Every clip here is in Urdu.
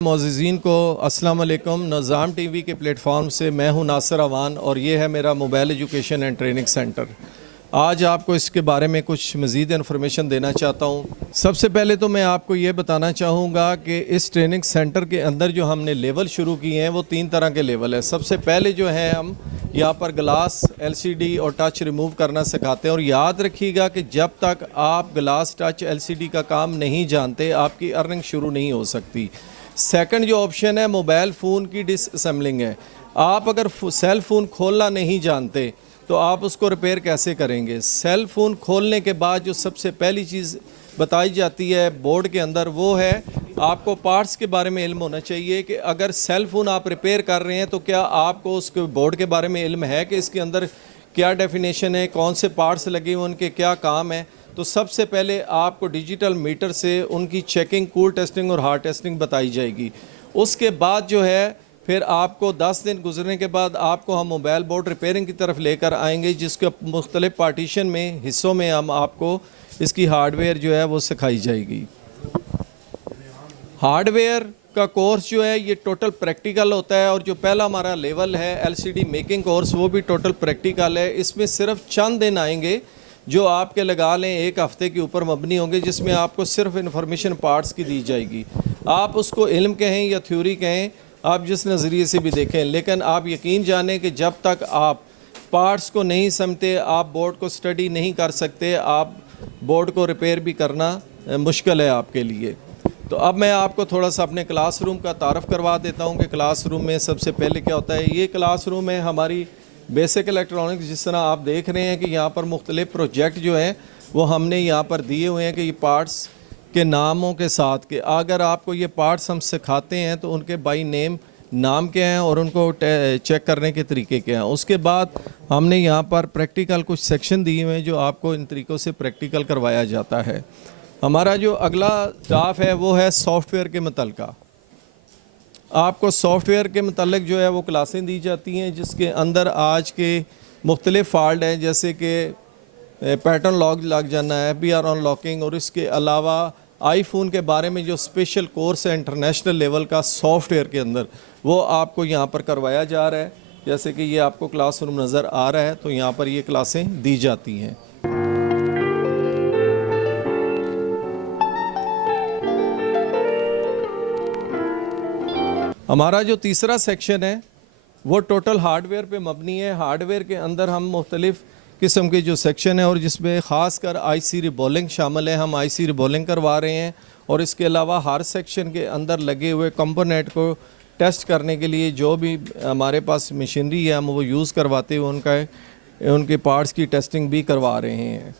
معززین کو السلام علیکم۔ نظام ٹی وی کے پلیٹ فارم سے میں ہوں ناصر اوان اور یہ ہے میرا mobile education and training centre. آج آپ کو اس کے بارے میں کچھ مزید انفارمیشن دینا چاہتا ہوں۔ سب سے پہلے تو میں آپ کو یہ بتانا چاہوں گا کہ اس ٹریننگ سینٹر کے اندر جو ہم نے لیول شروع کیے ہیں وہ 3 طرح کے لیول ہیں۔ سب سے پہلے جو ہے ہم یہاں پر گلاس، ایل سی ڈی اور ٹچ ریموو کرنا سکھاتے ہیں، اور یاد رکھیے گا کہ جب تک آپ glass, touch, L C D کا کام نہیں جانتے آپ کی ارننگ شروع نہیں ہو سکتی۔ سیکنڈ جو آپشن ہے موبائل فون کی ڈس اسمبلنگ ہے۔ آپ اگر سیل فون کھولنا نہیں جانتے تو آپ اس کو ریپیئر کیسے کریں گے؟ سیل فون کھولنے کے بعد جو سب سے پہلی چیز بتائی جاتی ہے بورڈ کے اندر وہ ہے آپ کو پارٹس کے بارے میں علم ہونا چاہیے کہ اگر سیل فون آپ ریپیئر کر رہے ہیں تو کیا آپ کو اس کے بورڈ کے بارے میں علم ہے کہ اس کے اندر کیا ڈیفینیشن ہے، کون سے پارٹس لگے ہوئے، ان کے کیا کام ہے۔ تو سب سے پہلے آپ کو ڈیجیٹل میٹر سے ان کی چیکنگ، کول ٹیسٹنگ اور ہارڈ ٹیسٹنگ بتائی جائے گی۔ اس کے بعد جو ہے پھر آپ کو 10 دن گزرنے کے بعد آپ کو ہم موبائل بورڈ ریپیئرنگ کی طرف لے کر آئیں گے، جس کے مختلف پارٹیشن میں حصوں میں ہم آپ کو اس کی ہارڈ ویئر جو ہے وہ سکھائی جائے گی۔ ہارڈ ویئر کا کورس جو ہے یہ ٹوٹل پریکٹیکل ہوتا ہے، اور جو پہلا ہمارا لیول ہے L C D making course وہ بھی ٹوٹل پریکٹیکل ہے۔ اس میں صرف چند دن آئیں گے جو آپ کے لگا لیں 1 ہفتے کے اوپر مبنی ہوں گے، جس میں آپ کو صرف انفارمیشن پارٹس کی دی جائے گی۔ آپ اس کو علم کہیں یا تھیوری کہیں، آپ جس نظریے سے بھی دیکھیں، لیکن آپ یقین جانیں کہ جب تک آپ پارٹس کو نہیں سمجھتے آپ بورڈ کو سٹڈی نہیں کر سکتے، آپ بورڈ کو ریپیئر بھی کرنا مشکل ہے آپ کے لیے۔ تو اب میں آپ کو تھوڑا سا اپنے کلاس روم کا تعارف کروا دیتا ہوں کہ کلاس روم میں سب سے پہلے کیا ہوتا ہے۔ یہ کلاس روم ہے ہماری بیسک الیکٹرانکس، جس طرح آپ دیکھ رہے ہیں کہ یہاں پر مختلف پروجیکٹ جو ہیں وہ ہم نے یہاں پر دیے ہوئے ہیں کہ یہ پارٹس کے ناموں کے ساتھ کہ اگر آپ کو یہ پارٹس ہم سکھاتے ہیں تو ان کے بائی نیم نام کیا ہیں اور ان کو چیک کرنے کے طریقے کیا ہیں۔ اس کے بعد ہم نے یہاں پر پریکٹیکل کچھ سیکشن دیے ہوئے ہیں جو آپ کو ان طریقوں سے پریکٹیکل کروایا جاتا ہے۔ ہمارا جو اگلا اسٹاف ہے وہ ہے سافٹ ویئر کے متعلقہ۔ آپ کو سافٹ ویئر کے متعلق جو ہے وہ کلاسیں دی جاتی ہیں، جس کے اندر آج کے مختلف فالٹ ہیں، جیسے کہ پیٹرن لاک لگ جانا ہے، پی آر آن لاکنگ، اور اس کے علاوہ آئی فون کے بارے میں جو اسپیشل کورس ہے انٹرنیشنل لیول کا سافٹ ویئر کے اندر وہ آپ کو یہاں پر کروایا جا رہا ہے۔ جیسے کہ یہ آپ کو کلاس روم نظر آ رہا ہے تو یہاں پر یہ کلاسیں دی جاتی ہیں۔ ہمارا جو تیسرا سیکشن ہے وہ ٹوٹل ہارڈ ویئر پہ مبنی ہے۔ ہارڈ ویئر کے اندر ہم مختلف قسم کے جو سیکشن ہیں اور جس میں خاص کر آئی سی ریبولنگ شامل ہے، ہم آئی سی ریبولنگ کروا رہے ہیں، اور اس کے علاوہ ہر سیکشن کے اندر لگے ہوئے کمپوننٹ کو ٹیسٹ کرنے کے لیے جو بھی ہمارے پاس مشینری ہے ہم وہ یوز کرواتے ہوئے ان کے پارٹس کی ٹیسٹنگ بھی کروا رہے ہیں۔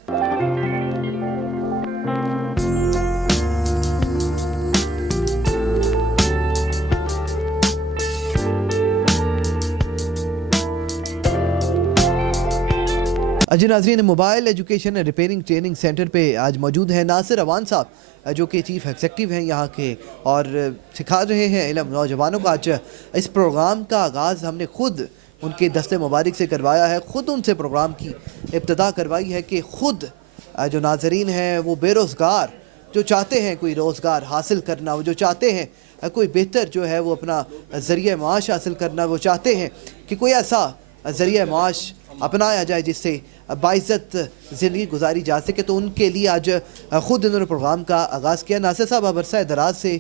جی ناظرین، mobile education repairing training centre پہ آج موجود ہیں ناصر اوان صاحب، جو کہ چیف ایگزیکٹو ہیں یہاں کے، اور سکھا رہے ہیں علم نوجوانوں کو۔ آج اس پروگرام کا آغاز ہم نے خود ان کے دست مبارک سے کروایا ہے، خود ان سے پروگرام کی ابتدا کروائی ہے کہ خود جو ناظرین ہیں وہ بے روزگار جو چاہتے ہیں کوئی روزگار حاصل کرنا، وہ جو چاہتے ہیں کوئی بہتر جو ہے وہ اپنا ذریعہ معاش حاصل کرنا، وہ چاہتے ہیں کہ کوئی ایسا ذریعہ معاش اپنایا جائے جس سے باعزت زندگی گزاری جا سکے، تو ان کے لیے آج خود انہوں نے پروگرام کا آغاز کیا۔ ناصر صاحب آپ عرصہ دراز سے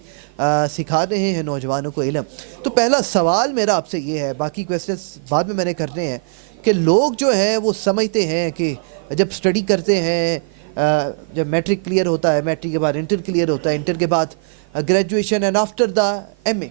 سکھا رہے ہیں نوجوانوں کو علم، تو پہلا سوال میرا آپ سے یہ ہے، باقی کویسچنس بعد میں نے کرنے ہیں، کہ لوگ جو ہیں وہ سمجھتے ہیں کہ جب سٹڈی کرتے ہیں، جب میٹرک کلیئر ہوتا ہے، میٹرک کے بعد انٹر کلیئر ہوتا ہے، انٹر کے بعد graduation and after the M A,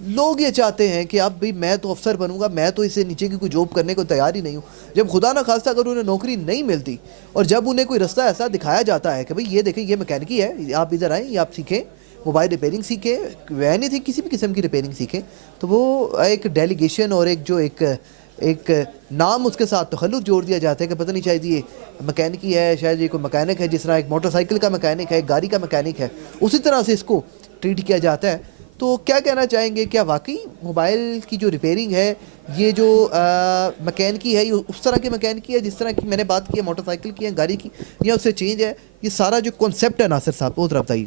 لوگ یہ چاہتے ہیں کہ اب بھی میں تو افسر بنوں گا، میں تو اس سے نیچے کی کوئی جاب کرنے کو تیار ہی نہیں ہوں۔ جب خدا نہ خواستہ اگر انہیں نوکری نہیں ملتی اور جب انہیں کوئی رستہ ایسا دکھایا جاتا ہے کہ بھئی یہ دیکھیں یہ میکینکی ہے، آپ ادھر آئیں، یہ آپ سیکھیں، موبائل ریپیئرنگ سیکھیں، وین تھی کسی بھی قسم کی ریپیئرنگ سیکھیں، تو وہ ایک ڈیلیگیشن اور ایک نام اس کے ساتھ تخلق جوڑ دیا جاتا ہے کہ پتہ نہیں شاید یہ میکینکی ہے، شاید یہ کوئی مکینک ہے، جس طرح ایک موٹر سائیکل کا میکینک ہے، ایک گاڑی کا میکینک ہے، اسی طرح سے اس کو ٹریٹ کیا جاتا ہے۔ تو کیا کہنا چاہیں گے، کیا واقعی موبائل کی جو ریپیئرنگ ہے یہ جو مکینکی ہے یہ اس طرح کی مکینکی ہے جس طرح کی میں نے بات کی ہے موٹر سائیکل کی ہے، گاڑی کی، یا اس سے چینج ہے؟ یہ سارا جو کنسیپٹ ہے ناصر صاحب وہ ذرا بتائیے۔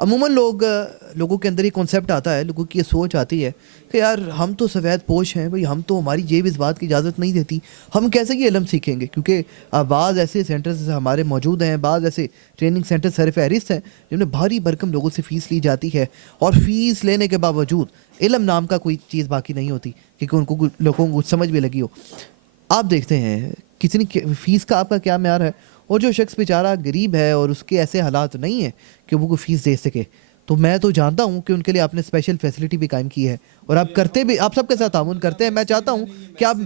عموماً لوگوں کے اندر یہ کانسیپٹ آتا ہے, لوگوں کی یہ سوچ آتی ہے کہ یار ہم تو سفید پوش ہیں بھئی, ہم تو ہماری جیب اس بات کی اجازت نہیں دیتی, ہم کیسے یہ علم سیکھیں گے, کیونکہ بعض ایسے سینٹرز ہمارے موجود ہیں, بعض ایسے ٹریننگ سینٹر سر فہرست ہیں جن میں بھاری بھرکم لوگوں سے فیس لی جاتی ہے, اور فیس لینے کے باوجود علم نام کا کوئی چیز باقی نہیں ہوتی, کیونکہ ان کو لوگوں کو کچھ سمجھ بھی لگی ہو. آپ دیکھتے ہیں کتنی فیس کا آپ کا کیا معیار ہے, اور جو شخص بیچارہ غریب ہے اور اس کے ایسے حالات نہیں ہیں کہ وہ کوئی فیس دے سکے, تو میں تو جانتا ہوں کہ ان کے لیے آپ نے اسپیشل فیسلٹی بھی قائم کی ہے, اور آپ کرتے بھی, آپ سب کے ساتھ تعاون کرتے ہیں. میں چاہتا ہوں کہ آپ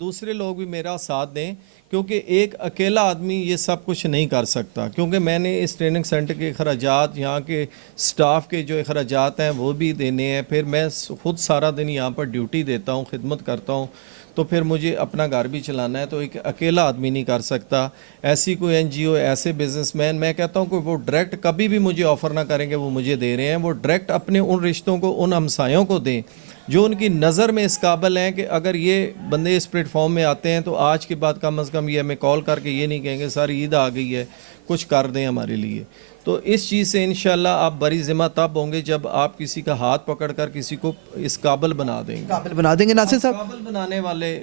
دوسرے لوگ بھی میرا ساتھ دیں, کیونکہ ایک اکیلا آدمی یہ سب کچھ نہیں کر سکتا, کیونکہ میں نے اس ٹریننگ سینٹر کے اخراجات, یہاں کے سٹاف کے جو اخراجات ہیں وہ بھی دینے ہیں, پھر میں خود سارا دن یہاں پر ڈیوٹی دیتا ہوں, خدمت کرتا ہوں, تو پھر مجھے اپنا گھر بھی چلانا ہے, تو ایک اکیلا آدمی نہیں کر سکتا. ایسی کوئی این جی او, ایسے بزنس مین, میں کہتا ہوں کہ وہ ڈائریکٹ کبھی بھی مجھے آفر نہ کریں کہ وہ مجھے دے رہے ہیں, وہ ڈائریکٹ اپنے ان رشتوں کو, ان ہمسایوں کو دیں جو ان کی نظر میں اس قابل ہیں کہ اگر یہ بندے اس پلیٹ فارم میں آتے ہیں تو آج کے بعد کم از کم یہ ہمیں کال کر کے یہ نہیں کہیں گے سر عید آ گئی ہے کچھ کر دیں ہمارے لیے. تو اس چیز سے انشاءاللہ آپ بری ذمہ تب ہوں گے جب آپ کسی کا ہاتھ پکڑ کر کسی کو اس قابل بنا دیں گے. قابل بنا دیں گے. ناصر صاحب, قابل بنانے والے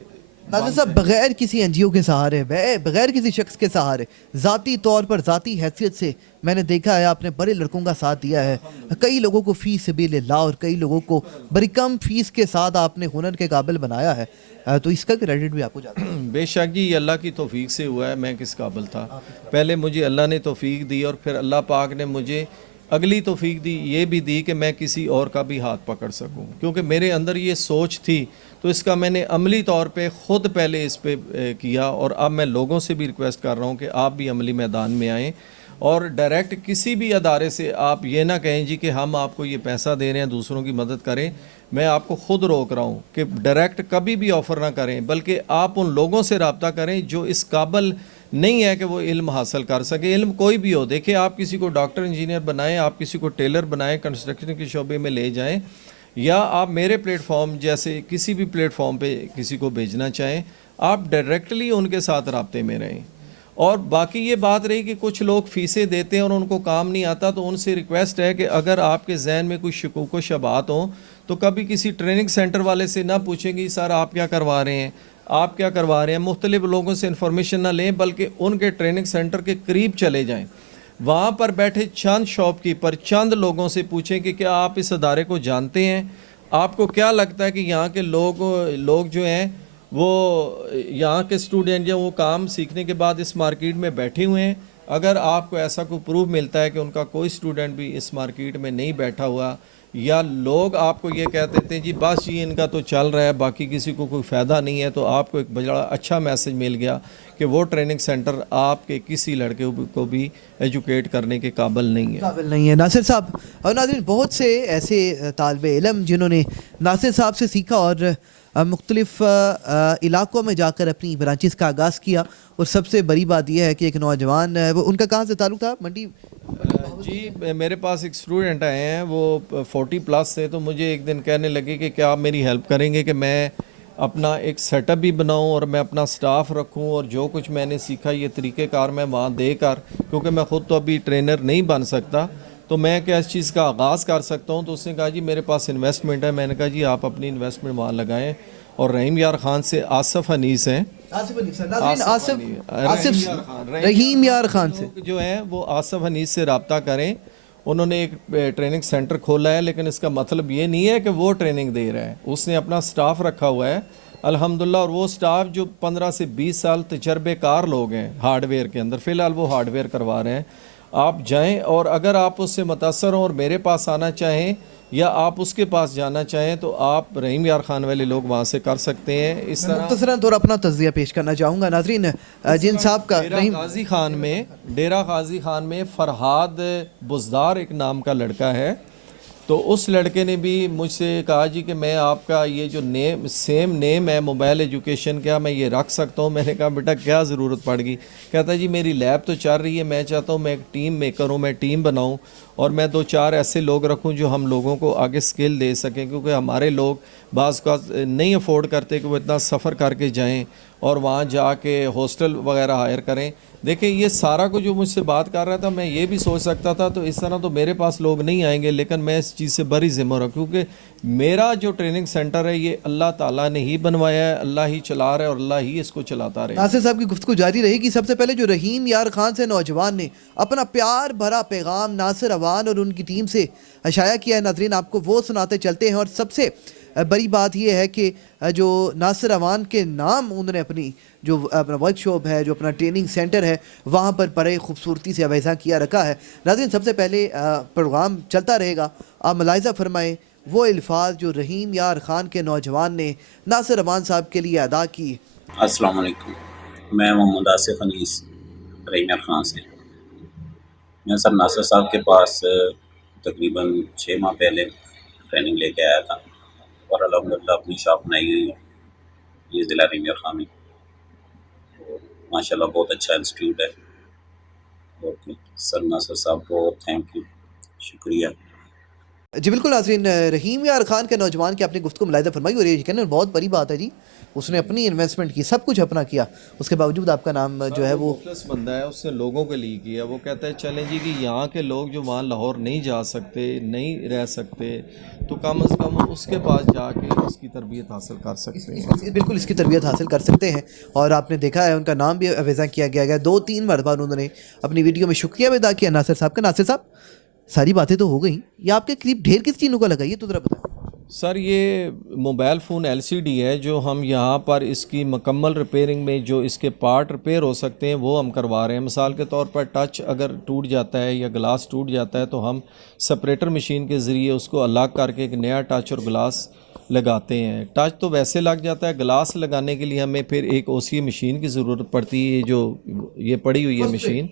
ناصر صاحب, بغیر کسی این جی او کے سہارے, بغیر کسی شخص کے سہارے, ذاتی طور پر, ذاتی حیثیت سے میں نے دیکھا ہے آپ نے بڑے لڑکوں کا ساتھ دیا ہے, کئی لوگوں کو فی سبیل اللہ اور کئی لوگوں کو بڑی کم فیس کے ساتھ آپ نے ہنر کے قابل بنایا ہے, تو اس کا کریڈٹ بھی آپ کو جاتا ہے. بے شک جی, یہ اللہ کی توفیق سے ہوا ہے, میں کس قابل تھا, پہلے مجھے اللہ نے توفیق دی اور پھر اللہ پاک نے مجھے اگلی توفیق دی, یہ بھی دی کہ میں کسی اور کا بھی ہاتھ پکڑ سکوں, کیونکہ میرے اندر یہ سوچ تھی, تو اس کا میں نے عملی طور پہ خود پہلے اس پہ کیا, اور اب میں لوگوں سے بھی ریکویسٹ کر رہا ہوں کہ آپ بھی عملی میدان میں آئیں, اور ڈائریکٹ کسی بھی ادارے سے آپ یہ نہ کہیں جی کہ ہم آپ کو یہ پیسہ دے رہے ہیں دوسروں کی مدد کریں. میں آپ کو خود روک رہا ہوں کہ ڈائریکٹ کبھی بھی آفر نہ کریں, بلکہ آپ ان لوگوں سے رابطہ کریں جو اس قابل نہیں ہے کہ وہ علم حاصل کر سکے. علم کوئی بھی ہو, دیکھیں آپ کسی کو ڈاکٹر انجینئر بنائیں, آپ کسی کو ٹیلر بنائیں, کنسٹرکشن کے شعبے میں لے جائیں, یا آپ میرے پلیٹ فارم جیسے کسی بھی پلیٹ فارم پہ کسی کو بھیجنا چاہیں, آپ ڈائریکٹلی ان کے ساتھ رابطے میں رہیں. اور باقی یہ بات رہی کہ کچھ لوگ فیسیں دیتے ہیں اور ان کو کام نہیں آتا, تو ان سے ریکویسٹ ہے کہ اگر آپ کے ذہن میں کوئی شکوک و شبہات ہوں تو کبھی کسی ٹریننگ سینٹر والے سے نہ پوچھیں گی سر آپ کیا کروا رہے ہیں, آپ کیا کروا رہے ہیں, مختلف لوگوں سے انفارمیشن نہ لیں, بلکہ ان کے ٹریننگ سینٹر کے قریب چلے جائیں, وہاں پر بیٹھے چند شاپ کیپر, چند لوگوں سے پوچھیں کہ کیا آپ اس ادارے کو جانتے ہیں, آپ کو کیا لگتا ہے کہ یہاں کے لوگ جو ہیں وہ یہاں کے اسٹوڈنٹ جو وہ کام سیکھنے کے بعد اس مارکیٹ میں بیٹھے ہوئے ہیں. اگر آپ کو ایسا کوئی پروف ملتا ہے کہ ان کا کوئی اسٹوڈنٹ بھی اس مارکیٹ میں نہیں بیٹھا ہوا, یا لوگ آپ کو یہ کہتے تھے جی بس جی ان کا تو چل رہا ہے باقی کسی کو کوئی فائدہ نہیں ہے, تو آپ کو ایک بڑا اچھا میسج مل گیا کہ وہ ٹریننگ سینٹر آپ کے کسی لڑکے کو بھی ایجوکیٹ کرنے کے قابل نہیں ہے. ناصر صاحب اور ناظرین, بہت سے ایسے طالب علم جنہوں نے ناصر صاحب سے سیکھا اور مختلف علاقوں میں جا کر اپنی برانچز کا آغاز کیا, اور سب سے بڑی بات یہ ہے کہ ایک نوجوان, وہ ان کا کہاں سے تعلق تھا, منڈی جی میرے پاس ایک اسٹوڈنٹ آئے ہیں وہ 40+ سے, تو مجھے ایک دن کہنے لگے کہ کیا آپ میری ہیلپ کریں گے کہ میں اپنا ایک سیٹ اپ بھی بناؤں اور میں اپنا سٹاف رکھوں, اور جو کچھ میں نے سیکھا یہ طریقہ کار میں وہاں دے کر, کیونکہ میں خود تو ابھی ٹرینر نہیں بن سکتا, تو میں کیا اس چیز کا آغاز کر سکتا ہوں. تو اس نے کہا جی میرے پاس انویسٹمنٹ ہے. میں نے کہا جی آپ اپنی انویسٹمنٹ وہاں لگائیں, اور رحیم یار خان سے آصف انیس ہیں, رحیم یار خان سے جو ہیں وہ آصف انیس سے رابطہ کریں. انہوں نے ایک ٹریننگ سینٹر کھولا ہے, لیکن اس کا مطلب یہ نہیں ہے کہ وہ ٹریننگ دے رہا ہے, اس نے اپنا سٹاف رکھا ہوا ہے الحمدللہ, اور وہ سٹاف جو 15 سے 20 سال تجربے کار لوگ ہیں ہارڈ ویئر کے اندر, فی الحال وہ ہارڈ ویئر کروا رہے ہیں. آپ جائیں, اور اگر آپ اس سے متاثر ہوں اور میرے پاس آنا چاہیں یا آپ اس کے پاس جانا چاہیں, تو آپ رحیم یار خان والے لوگ وہاں سے کر سکتے ہیں. اس طرح مختصراً طور اپنا تجزیہ پیش کرنا چاہوں گا ناظرین. جن صاحب کا ڈیرہ غازی خان میں فرحاد بزدار ایک نام کا لڑکا ہے, تو اس لڑکے نے بھی مجھ سے کہا جی کہ میں آپ کا یہ جو سیم نیم ہے موبائل ایجوکیشن, کیا میں یہ رکھ سکتا ہوں. میں نے کہا بیٹا کیا ضرورت پڑ گئی. کہتا جی میری لیب تو چل رہی ہے, میں چاہتا ہوں میں ایک ٹیم میکر ہوں, میں ٹیم بناؤں اور میں 2-4 ایسے لوگ رکھوں جو ہم لوگوں کو آگے سکل دے سکیں, کیونکہ ہمارے لوگ بعض کا نہیں افورڈ کرتے کہ وہ اتنا سفر کر کے جائیں اور وہاں جا کے ہاسٹل وغیرہ ہائر کریں. دیکھیں یہ سارا کو جو مجھ سے بات کر رہا تھا میں یہ بھی سوچ سکتا تھا تو اس طرح تو میرے پاس لوگ نہیں آئیں گے، لیکن میں اس چیز سے بڑی ذمہ رہا کیونکہ میرا جو ٹریننگ سینٹر ہے یہ اللہ تعالیٰ نے ہی بنوایا ہے، اللہ ہی چلا رہا ہے اور اللہ ہی اس کو چلاتا رہے. ناصر صاحب کی گفتگو جاری رہے گی. سب سے پہلے جو رحیم یار خان سے نوجوان نے اپنا پیار بھرا پیغام ناصر اوان اور ان کی ٹیم سے اشاعہ کیا ہے، ناظرین آپ کو وہ سناتے چلتے ہیں. اور سب سے بڑی بات یہ ہے کہ جو ناصر اوان کے نام انہوں نے اپنی جو اپنا ورک شاپ ہے، جو اپنا ٹریننگ سینٹر ہے، وہاں پر بڑے خوبصورتی سے اویزاں کیا رکھا ہے. ناظرین سب سے پہلے پروگرام چلتا رہے گا، آپ ملاحظہ فرمائیں وہ الفاظ جو رحیم یار خان کے نوجوان نے ناصر اوان صاحب کے لیے ادا کی. السلام علیکم، میں محمد آصف انیس رحیم یار خان سے. میں سر ناصر صاحب کے پاس تقریباً 6 ماہ پہلے ٹریننگ لے کے آیا تھا اور الحمدللہ اپنی شاپ بنائی ہوئی ہے یہ ضلع رحیم یار خان میں. ماشاء اللہ بہت اچھا انسٹیٹیوٹ ہے. اوکے سر ناصر صاحب کو تھینک یو، شکریہ. جی بالکل ناظرین، رحیم یار خان کے نوجوان کی اپنی گفتگو ملاحظہ فرمائی اور یہ کہنا بہت بڑی بات ہے جی، اس نے اپنی انویسٹمنٹ کی، سب کچھ اپنا کیا، اس کے باوجود آپ کا نام جو ہے وہ مخلص بندہ ہے، اس نے لوگوں کے لیے کیا. وہ کہتا ہے چلیں جی کہ یہاں کے لوگ جو وہاں لاہور نہیں جا سکتے، نہیں رہ سکتے، تو کم از کم اس کے پاس جا کے اس کی تربیت حاصل کر سکتے ہیں. بالکل اس کی تربیت حاصل کر سکتے ہیں. اور آپ نے دیکھا ہے ان کا نام بھی اویزاں کیا گیا ہے. 2-3 مرتبہ انہوں نے اپنی ویڈیو میں شکریہ بھی ادا کیا ناصر صاحب کا. ناصر صاحب ساری باتیں تو ہو گئیں، یہ آپ کے قریب ڈھیر کس چیزوں کا لگا یہ تو ذرا بتائیں. سر یہ موبائل فون LCD ہے جو ہم یہاں پر اس کی مکمل ریپیئرنگ میں جو اس کے پارٹ ریپیئر ہو سکتے ہیں وہ ہم کروا رہے ہیں. مثال کے طور پر ٹچ اگر ٹوٹ جاتا ہے یا گلاس ٹوٹ جاتا ہے تو ہم سپریٹر مشین کے ذریعے اس کو الگ کر کے ایک نیا ٹچ اور گلاس لگاتے ہیں. ٹچ تو ویسے لگ جاتا ہے، گلاس لگانے کے لیے ہمیں پھر ایک OCA مشین کی ضرورت پڑتی ہے. جو یہ پڑی ہوئی ہے مشین،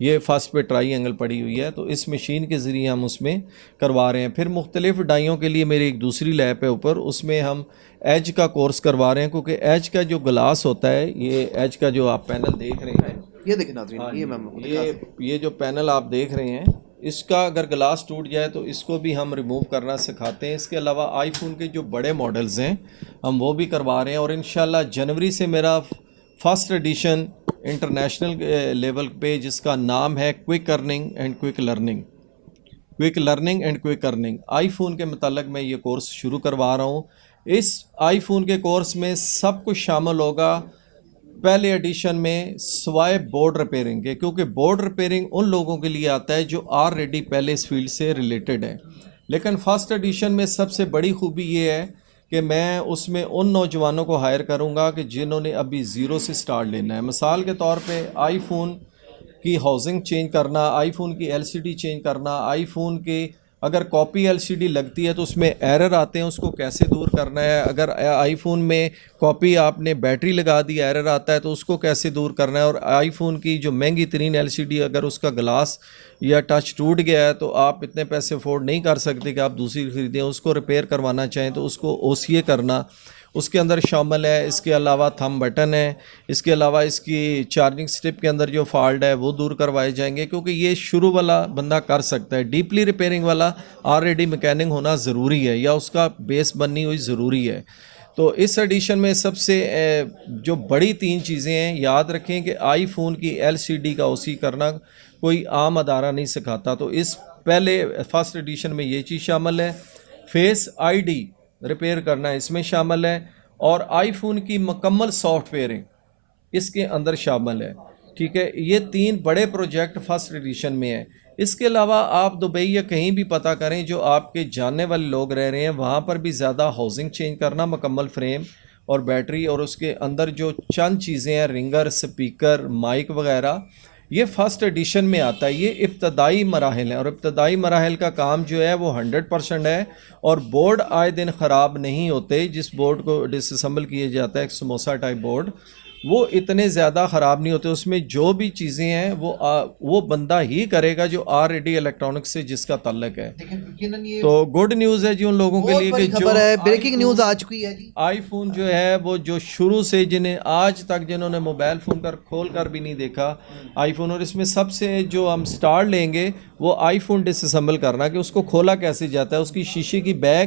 یہ فرسٹ پہ ٹرائی اینگل پڑی ہوئی ہے، تو اس مشین کے ذریعے ہم اس میں کروا رہے ہیں. پھر مختلف ڈائیوں کے لیے میری ایک دوسری لیب ہے اوپر، اس میں ہم ایج کا کورس کروا رہے ہیں کیونکہ ایج کا جو گلاس ہوتا ہے، یہ ایج کا جو آپ پینل دیکھ رہے ہیں، یہ دیکھیں ناظرین، یہ جو پینل آپ دیکھ رہے ہیں اس کا اگر گلاس ٹوٹ جائے تو اس کو بھی ہم ریموو کرنا سکھاتے ہیں. اس کے علاوہ آئی فون کے جو بڑے ماڈلز ہیں ہم وہ بھی کروا رہے ہیں. اور انشاءاللہ جنوری سے میرا فرسٹ ایڈیشن انٹرنیشنل لیول پہ جس کا نام ہے quick earning and quick learning, quick learning and quick earning, I phone کے متعلق میں یہ کورس شروع کروا رہا ہوں. اس آئی فون کے کورس میں سب کچھ شامل ہوگا پہلے ایڈیشن میں سوائے بورڈ ریپیئرنگ کے، کیونکہ بورڈ ریپیئرنگ ان لوگوں کے لیے آتا ہے جو آلریڈی پہلے اس فیلڈ سے ریلیٹڈ ہے. لیکن فرسٹ ایڈیشن میں سب سے بڑی خوبی یہ ہے کہ میں اس میں ان نوجوانوں کو ہائر کروں گا کہ جنہوں نے ابھی زیرو سے سٹارٹ لینا ہے. مثال کے طور پہ آئی فون کی ہاؤسنگ چینج کرنا، آئی فون کی LCD چینج کرنا، آئی فون کی اگر کاپی LCD لگتی ہے تو اس میں ایرر آتے ہیں، اس کو کیسے دور کرنا ہے. اگر آئی فون میں کاپی آپ نے بیٹری لگا دی ایرر آتا ہے تو اس کو کیسے دور کرنا ہے. اور آئی فون کی جو مہنگی ترین LCD اگر اس کا گلاس یا ٹچ ٹوٹ گیا ہے تو آپ اتنے پیسے افورڈ نہیں کر سکتے کہ آپ دوسری خریدیں، اس کو ریپیئر کروانا چاہیں تو اس کو OCA کرنا اس کے اندر شامل ہے. اس کے علاوہ تھم بٹن ہے، اس کے علاوہ اس کی چارجنگ سٹرپ کے اندر جو فالٹ ہے وہ دور کروائے جائیں گے، کیونکہ یہ شروع والا بندہ کر سکتا ہے. ڈیپلی ریپیئرنگ والا آلریڈی میکینک ہونا ضروری ہے یا اس کا بیس بننی ہوئی ضروری ہے. تو اس ایڈیشن میں سب سے جو بڑی 3 چیزیں ہیں، یاد رکھیں کہ آئی فون کی LCD کا OC کرنا کوئی عام ادارہ نہیں سکھاتا. تو اس پہلے فرسٹ ایڈیشن میں یہ چیز شامل ہے. فیس ID ریپیئر کرنا اس میں شامل ہے، اور آئی فون کی مکمل سافٹ ویئرنگ اس کے اندر شامل ہے. ٹھیک ہے، یہ 3 بڑے پروجیکٹ فرسٹ ایڈیشن میں ہیں. اس کے علاوہ آپ دبئی یا کہیں بھی پتہ کریں جو آپ کے جاننے والے لوگ رہ رہے ہیں، وہاں پر بھی زیادہ ہاؤسنگ چینج کرنا، مکمل فریم اور بیٹری اور اس کے اندر جو چند چیزیں ہیں، رنگر، سپیکر، مائک وغیرہ، یہ فرسٹ ایڈیشن میں آتا ہے. یہ ابتدائی مراحل ہیں اور ابتدائی مراحل کا کام جو ہے وہ 100% ہے. اور بورڈ آئے دن خراب نہیں ہوتے. جس بورڈ کو ڈس اسمبل کیا جاتا ہے ایک سموسا ٹائپ بورڈ، وہ اتنے زیادہ خراب نہیں ہوتے. اس میں جو بھی چیزیں ہیں وہ بندہ ہی کرے گا جو آلریڈی الیکٹرانکس سے جس کا تعلق ہے. تو گڈ نیوز ہے جی ان لوگوں کے لیے کہ جو بریکنگ نیوز آ چکی ہے جی. آئی فون جو ہے وہ جو شروع سے جنہیں آج تک جنہوں نے موبائل فون کھول کر بھی نہیں دیکھا آئی فون، اور اس میں سب سے جو ہم سٹارٹ لیں گے وہ آئی فون ڈس اسمبل کرنا کہ اس کو کھولا کیسے جاتا ہے، اس کی شیشے کی بیگ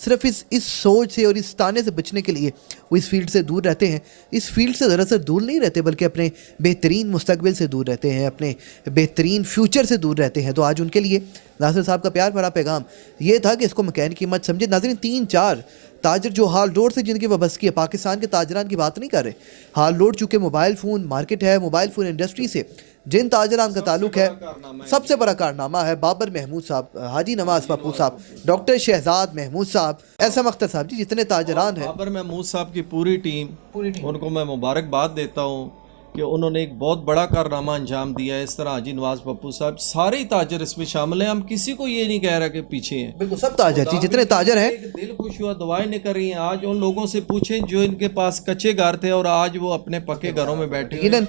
صرف اس سوچ سے اور اس تانے سے بچنے کے لیے وہ اس فیلڈ سے دور رہتے ہیں. اس فیلڈ سے دراصل دور نہیں رہتے بلکہ اپنے بہترین مستقبل سے دور رہتے ہیں, اپنے بہترین فیوچر سے دور رہتے ہیں. تو آج ان کے لیے ناصر صاحب کا پیار بھرا پیغام یہ تھا کہ اس کو مکینک کی مت سمجھے. ناظرین 3-4 تاجر جو ہال روڈ سے جن کی وابستگی ہے, پاکستان کے تاجران کی بات نہیں کر رہے. ہال روڈ چونکہ موبائل فون مارکیٹ ہے, موبائل فون انڈسٹری سے جن تاجران کا تعلق ہے, سب سے بڑا کارنامہ ہے بابر محمود صاحب, حاجی نواز پپو صاحب, ڈاکٹر شہزاد محمود صاحب, احسن اختر صاحب جی, جتنے تاجران ہیں. بابر محمود صاحب کی پوری ٹیم, ان کو میں مبارکباد دیتا ہوں کہ انہوں نے ایک بہت بڑا کارنامہ انجام دیا ہے. اس طرح حاجی نواز پپو صاحب, سارے تاجر اس میں شامل ہیں. ہم کسی کو یہ نہیں کہہ رہا کہ پیچھے ہیں, بالکل سب تاجر جی, جتنے تاجر ہیں. دل خوش ہوا, دعائیں نہیں کر رہی ہیں. آج ان لوگوں سے پوچھیں جو ان کے پاس کچے گھر تھے اور آج وہ اپنے پکے گھروں میں بیٹھے ہیں.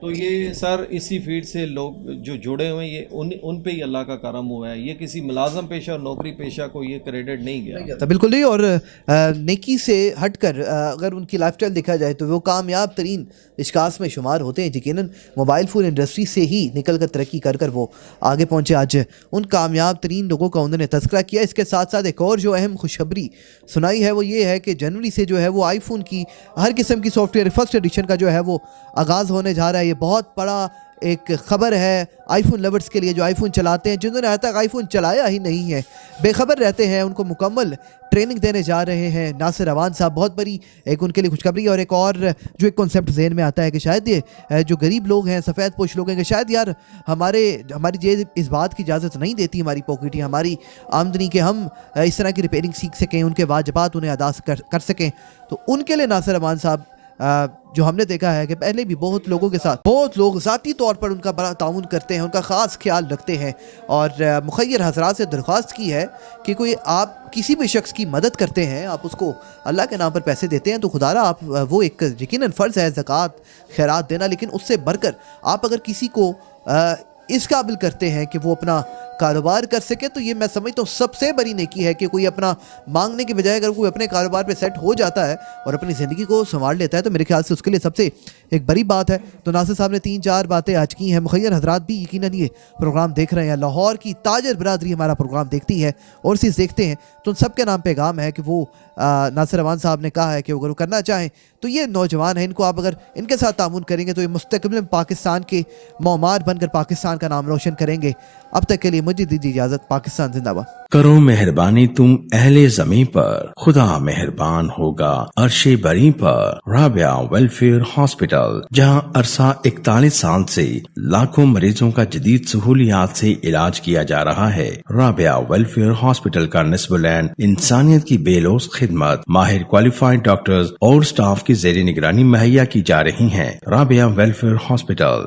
تو یہ سر اسی فیلڈ سے لوگ جو جڑے ہوئے ہیں, یہ ان پہ ہی اللہ کا کرم ہوا ہے. یہ کسی ملازم پیشہ اور نوکری پیشہ کو یہ کریڈٹ نہیں گیا. بالکل نہیں. اور نیکی سے ہٹ کر اگر ان کی لائف سٹائل دیکھا جائے تو وہ کامیاب ترین اشخاص میں شمار ہوتے ہیں. یقیناً موبائل فون انڈسٹری سے ہی نکل کر ترقی کر کر وہ آگے پہنچے. آج ان کامیاب ترین لوگوں کا انہوں نے تذکرہ کیا. اس کے ساتھ ساتھ ایک اور جو اہم خوشخبری سنائی ہے وہ یہ ہے کہ جنوری سے جو ہے وہ آئی فون کی ہر قسم کی سافٹ ویئر فرسٹ ایڈیشن کا جو ہے وہ آغاز ہونے جا رہا ہے. یہ بہت بڑا ایک خبر ہے آئی فون لورز کے لیے جو آئی فون چلاتے ہیں, جنہوں نے آج تک آئی فون چلایا ہی نہیں ہے, بے خبر رہتے ہیں. ان کو مکمل ٹریننگ دینے جا رہے ہیں ناصر روان صاحب. بہت بڑی ایک ان کے لیے خوشخبری. اور ایک اور جو ایک کنسیپٹ ذہن میں آتا ہے کہ شاید یہ جو غریب لوگ ہیں, سفید پوش لوگ ہیں, کہ شاید یار ہماری جیب اس بات کی اجازت نہیں دیتی, ہماری پاکٹ, ہماری آمدنی, کہ ہم اس طرح کی ریپیئرنگ سیکھ سکیں, ان کے واجبات انہیں ادا کر سکیں. تو ان کے لیے ناصر روان صاحب جو ہم نے دیکھا ہے کہ پہلے بھی بہت لوگوں کے ساتھ بہت لوگ ذاتی طور پر ان کا بڑا تعاون کرتے ہیں, ان کا خاص خیال رکھتے ہیں. اور مخیر حضرات سے درخواست کی ہے کہ کوئی آپ کسی بھی شخص کی مدد کرتے ہیں, آپ اس کو اللہ کے نام پر پیسے دیتے ہیں, تو خدا را آپ وہ ایک یقیناً فرض ہے زکوٰۃ خیرات دینا, لیکن اس سے بڑھ کر آپ اگر کسی کو اس قابل کرتے ہیں کہ وہ اپنا کاروبار کر سکے, تو یہ میں سمجھتا ہوں سب سے بڑی نیکی ہے. کہ کوئی اپنا مانگنے کی بجائے اگر کوئی اپنے کاروبار پہ سیٹ ہو جاتا ہے اور اپنی زندگی کو سنبھال لیتا ہے, تو میرے خیال سے اس کے لیے سب سے ایک بڑی بات ہے. تو ناصر صاحب نے 3-4 باتیں آج کی ہیں. مخیر حضرات بھی یقیناً یہ پروگرام دیکھ رہے ہیں, لاہور کی تاجر برادری ہمارا پروگرام دیکھتی ہے اور چیز دیکھتے ہیں, تو ان سب کے نام پیغام ہے کہ وہ ناصر روان صاحب نے کہا ہے کہ اگر وہ کرنا چاہیں تو یہ نوجوان ہیں, ان کو آپ اگر ان کے ساتھ تعاون کریں گے تو یہ مستقبل میں پاکستان کے معمار بن کر پاکستان کا نام روشن کریں گے. اب تک کے لیے مجھے دیجیے اجازت. پاکستان زندہ باد. کرو مہربانی تم اہل زمین پر, خدا مہربان ہوگا عرش بری پر. رابعہ ویلفیئر ہاسپٹل, جہاں عرصہ 41 سال سے لاکھوں مریضوں کا جدید سہولیات سے علاج کیا جا رہا ہے. رابعہ ویلفیئر ہاسپٹل کا نصب العین انسانیت کی بے لوث خدمت, ماہر کوالیفائڈ ڈاکٹرز اور سٹاف کی زیر نگرانی مہیا کی جا رہی ہیں. Rabia welfare hospital